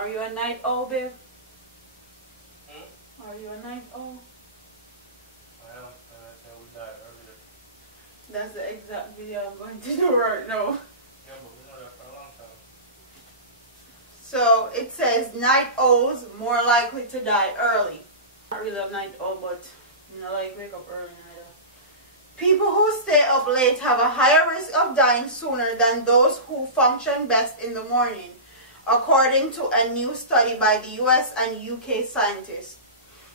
Are you a night owl, babe? Are you a night owl? I am, and I said we died earlier. That's the exact video I'm going to do right now. Yeah, but we know that for a long time. So it says night owls more likely to die early. Not really a night owl, but you know, like wake up early neither. People who stay up late have a higher risk of dying sooner than those who function best in the morning, according to a new study by the US and UK scientists.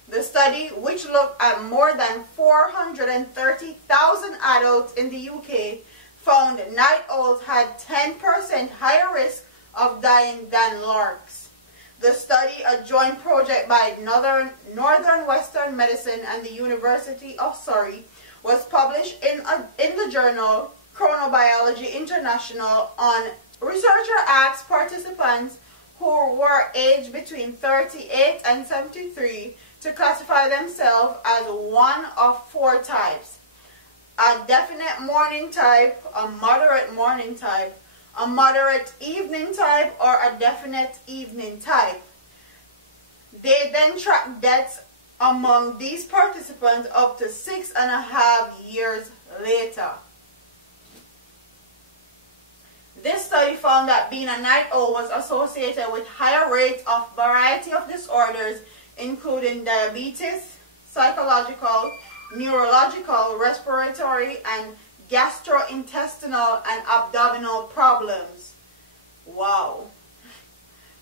The study, which looked at more than 430,000 adults in the UK, found night owls had 10% higher risk of dying than larks. The study, a joint project by Northwestern Medicine and the University of Surrey, was published in the journal Chronobiology International. On researcher asked participants who were aged between 38 and 73 to classify themselves as one of four types: a definite morning type, a moderate morning type, a moderate evening type, or a definite evening type. They then tracked deaths among these participants up to 6.5 years later. This study found that being a night owl was associated with higher rates of a variety of disorders, including diabetes, psychological, neurological, respiratory, and gastrointestinal and abdominal problems. Wow.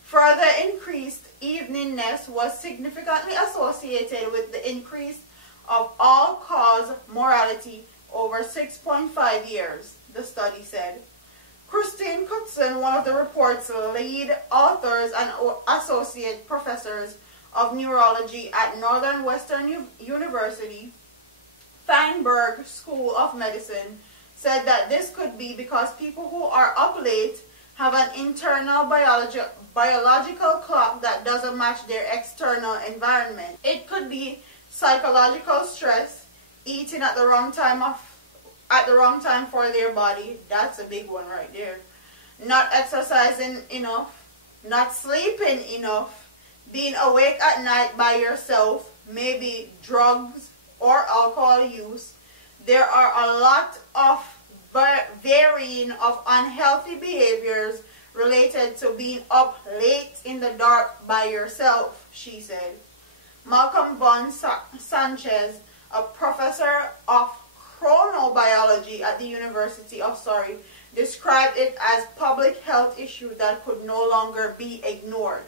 Further increased eveningness was significantly associated with the increase of all-cause mortality over 6.5 years, the study said. Christine Coutson, one of the report's lead authors and associate professors of neurology at Northwestern University, Feinberg School of Medicine, said that this could be because people who are up late have an internal biological clock that doesn't match their external environment. It could be psychological stress, eating at the wrong time for their body. That's a big one right there. Not exercising enough, not sleeping enough, being awake at night by yourself, maybe drugs or alcohol use. There are a lot of varying of unhealthy behaviors related to being up late in the dark by yourself, she said. Malcolm Von Sanchez, a professor of chronobiology at the University of Surrey, described it as a public health issue that could no longer be ignored.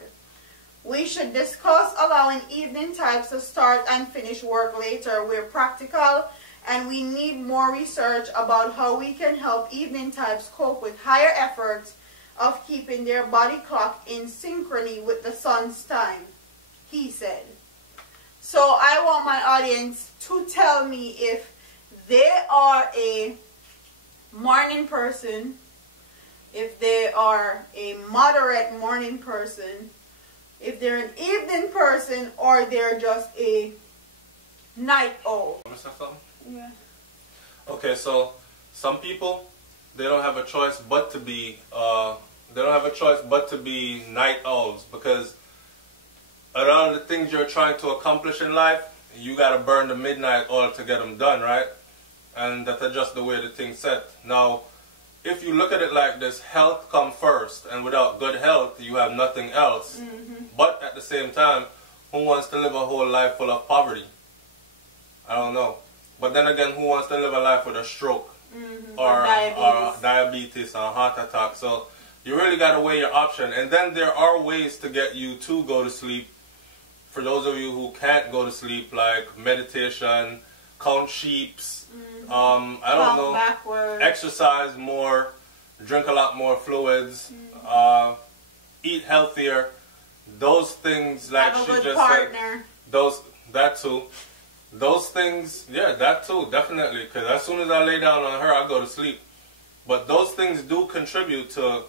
We should discuss allowing evening types to start and finish work later where practical, and we need more research about how we can help evening types cope with higher efforts of keeping their body clock in synchrony with the sun's time, he said. So I want my audience to tell me if they are a morning person, if they are a moderate morning person, if they're an evening person, or they're just a night owl. Want to say something? Yeah. Okay, so some people, they don't have a choice but to be night owls, because a lot of the things you're trying to accomplish in life, you gotta burn the midnight oil to get them done, right? And that's just the way the thing's set. Now, if you look at it like this, health comes first, and without good health, you have nothing else. But at the same time, who wants to live a whole life full of poverty? I don't know. But then again, who wants to live a life with a stroke or diabetes or heart attack? So you really got to weigh your option. And then there are ways to get you to go to sleep. For those of you who can't go to sleep, like meditation, count sheeps, I don't know, backwards. Exercise more, drink a lot more fluids, eat healthier. Those things, like have she a good just partner. said, that too. Those things, yeah, that too, definitely. Because as soon as I lay down on her, I go to sleep. But those things do contribute to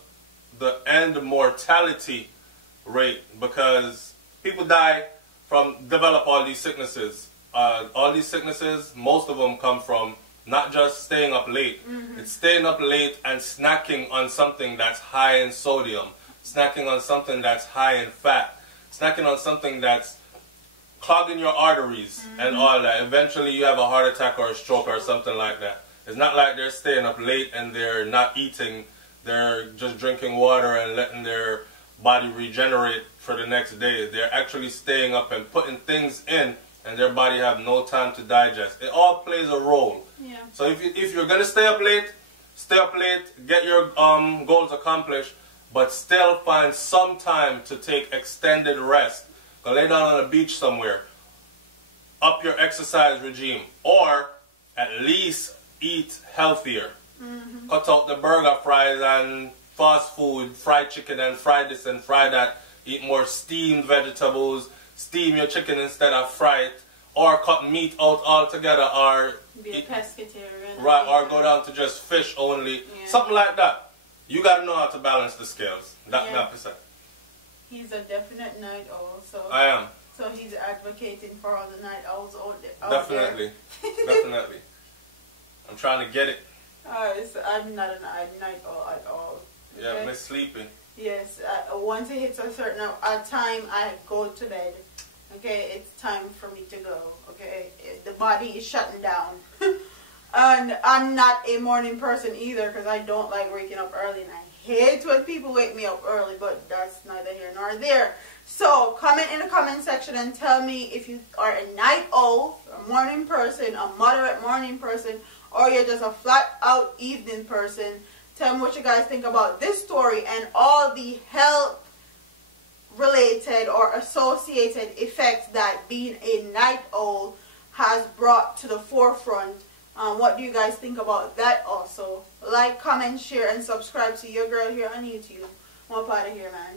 the end mortality rate, because people develop all these sicknesses. All these sicknesses, most of them come from not just staying up late. It's staying up late and snacking on something that's high in sodium. snacking on something that's high in fat, snacking on something that's clogging your arteries and all that. Eventually you have a heart attack or a stroke or something like that. It's not like they're staying up late and they're not eating. They're just drinking water and letting their body regenerate for the next day. They're actually staying up and putting things in, and their body have no time to digest. It all plays a role. Yeah. So if you're going to stay up late, get your goals accomplished, but still find some time to take extended rest. Go lay down on a beach somewhere. Up your exercise regime. Or at least eat healthier. Cut out the burger, fries, and fast food, fried chicken and fried this and fried that. Eat more steamed vegetables. Steam your chicken instead of fry it. Or cut meat out altogether. Or be a pescatarian. Right, or go down to just fish only. Yeah. Something like that. You got to know how to balance the scales. That percent. He's a definite night owl, so I am. So he's advocating for all the night owls out there. Definitely. Definitely. I'm trying to get it. So I'm not a night owl at all. Okay? Yeah, miss sleeping. Yes, once it hits a certain time, I go to bed. Okay, it's time for me to go. Okay, the body is shutting down. And I'm not a morning person either, because I don't like waking up early, and I hate when people wake me up early, but that's neither here nor there. So comment in the comment section and tell me if you are a night owl, a morning person, a moderate morning person, or you're just a flat out evening person. Tell me what you guys think about this story and all the health related or associated effects that being a night owl has brought to the forefront. What do you guys think about that also? Like, comment, share, and subscribe to your girl here on YouTube. I'm up out of here, man.